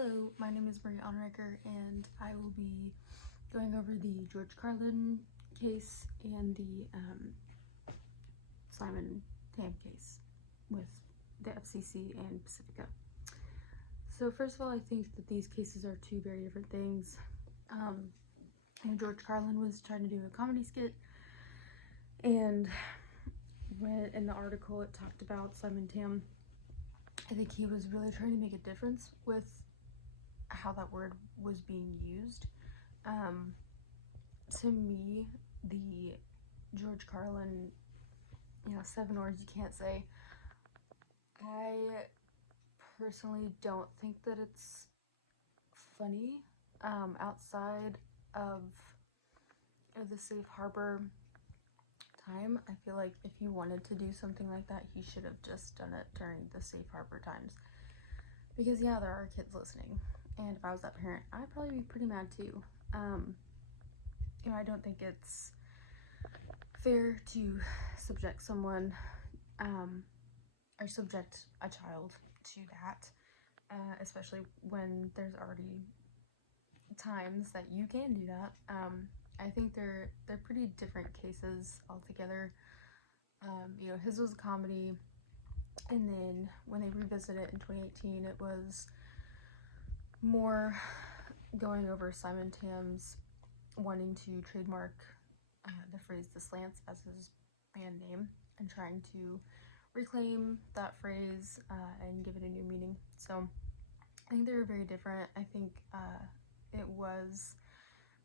Hello, my name is Marie Onrecker, and I will be going over the George Carlin case and the Simon Tam case with the FCC and Pacifica. So first of all, I think that these cases are two very different things. And George Carlin was trying to do a comedy skit, and when in the article it talked about Simon Tam, I think he was really trying to make a difference with how that word was being used. To me, the George Carlin, 7 words you can't say, I personally don't think that it's funny. Outside of the safe harbor time, I feel like if you wanted to do something like that, he should have just done it during the safe harbor times. Because yeah, there are kids listening, and if I was that parent, I'd probably be pretty mad too. I don't think it's fair to subject someone, or subject a child to that, especially when there's already times that you can do that. I think they're pretty different cases altogether. His was a comedy, and then when they revisited it in 2018, it was more going over Simon Tam's wanting to trademark the phrase "the slants" as his band name and trying to reclaim that phrase and give it a new meaning. So I think they were very different. I think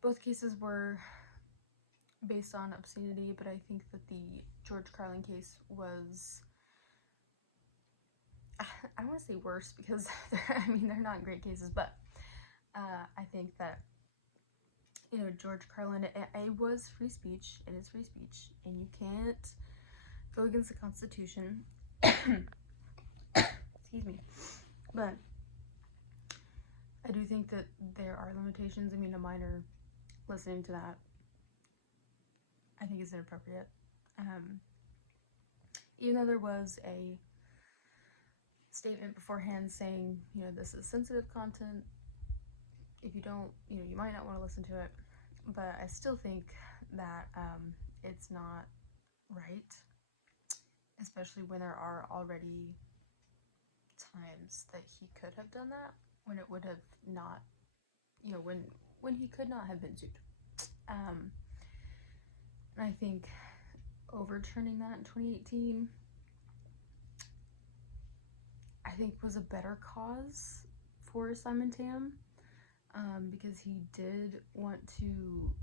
both cases were based on obscenity, but I think that the George Carlin case was, I don't want to say worse because they're not great cases, but I think that George Carlin, it was free speech. It is free speech, and you can't go against the Constitution. Excuse me. But I do think that there are limitations. I mean, a minor listening to that, I think is inappropriate. Even though there was a statement beforehand saying, this is sensitive content. If you don't, you might not want to listen to it. But I still think that it's not right, especially when there are already times that he could have done that, when it would have not, when he could not have been sued. And I think overturning that in 2018, I think was a better cause for Simon Tam, because he did want to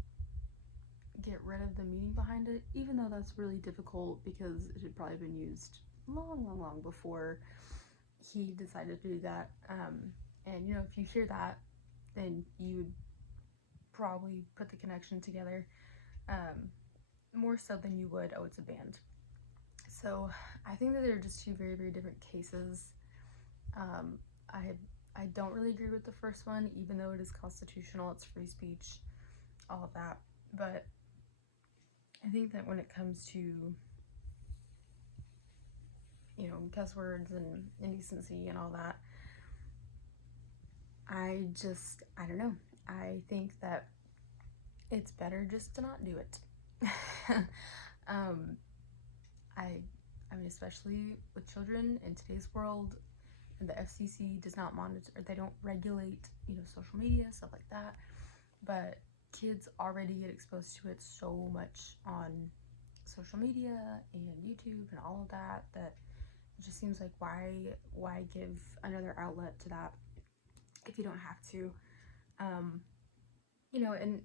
get rid of the meaning behind it, even though that's really difficult because it had probably been used long before he decided to do that. And if you hear that, then you would probably put the connection together more so than you would, oh, it's a band. So I think that they're just two very different cases. I don't really agree with the first one, even though it is constitutional, it's free speech, all of that. But I think that when it comes to, cuss words and indecency and all that, I don't know. I think that it's better just to not do it. I mean, especially with children in today's world, and the FCC does not monitor, they don't regulate, social media, stuff like that. But kids already get exposed to it so much on social media and YouTube and all of that, that it just seems like why give another outlet to that if you don't have to. And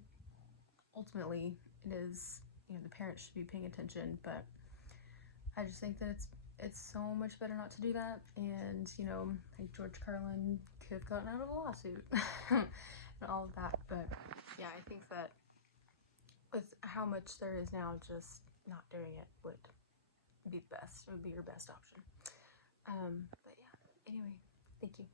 ultimately it is, the parents should be paying attention, but I just think that it's so much better not to do that. And like George Carlin could have gotten out of a lawsuit and all of that. But yeah, I think that with how much there is now, just not doing it would be best. It would be your best option. But yeah, anyway, thank you.